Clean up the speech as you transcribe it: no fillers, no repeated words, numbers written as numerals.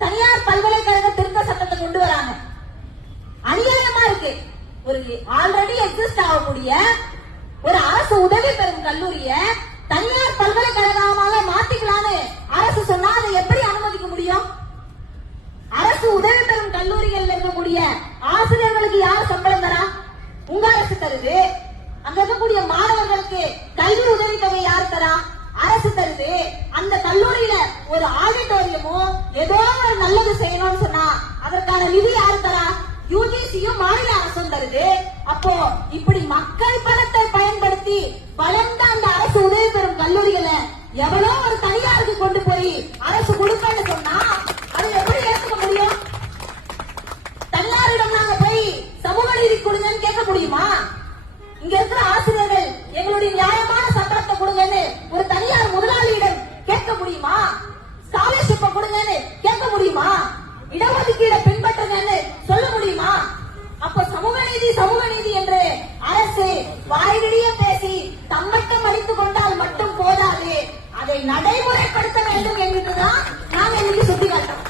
தனியார் பல்கலைக்கழக திருத்த சட்டத்தை கொண்டு வராங்க. அநியாயமா இருக்கு. ஒரு ஆல்ரெடி எக்ஸிஸ்ட் ஆகக்கூடிய ஒரு அரசு உதவி பெறும் கல்லூரிய தனியார் பல்கலைக்கழகமாக மாத்திக்கலான்னு அரசு சொன்னா அதை எப்படி அனுமதிக்க முடியும்? அரசு உதவி பெறும் கல்லூரிகள் இருக்கக்கூடிய ஆசிரியர்களுக்கு யார் சம்பளம் தரா? உங்க அரசு தருது. அங்க இருக்கக்கூடிய மாணவர்களுக்கு கல்வி உதவித்தொகை யார் தரா? அரசு தருது. அந்த கல்லூரியில ஒரு ஆடிட்டோரியமோ ஏதோ ஒரு நல்லது செய்யணும்னு சொன்னா அதற்கான நிதி யார் தரா? யுஜிசியும் மாநில அரசும் தருது. அப்போ இப்படி மக்கள் பணத்தை பயன்படுத்தி வளர்ந்த அந்த அரசு உதவி பெறும் கல்லூரிகளை எவ்வளோ ஒரு தனியாருக்கு கொண்டு போய் அரசு கொடுக்கன்னு சொன்னா அது எப்படி ஏற்றுக்க முடியும்? தனியாரிடம் நாங்க போய் சமூக நீதி கொடுங்கன்னு கேட்க முடியுமா? இங்க இருக்கிற ஆசிரியர்கள் எங்களுடைய நியாயமான சம்பளத்தை கொடுங்கன்னு ஒரு தனியார் முதலாளியிடம் கேட்க முடியுமா? ஸ்காலர்ஷிப்பை கொடுங்கன்னு கேட்க முடியுமா? இடஒதுக்கீடை பின்பற்றுங்கன்னு சொல்ல முடியுமா? அப்ப சமூக நீதி என்று அரசு வாய்விடிய பேசி தம்மட்டம் அளித்துக் கொண்டால் மட்டும் போதாது, அதை நடைமுறைப்படுத்த வேண்டும் என்கிறதுதான் நாங்க இன்னைக்கு சுட்டிக்காட்டோம்.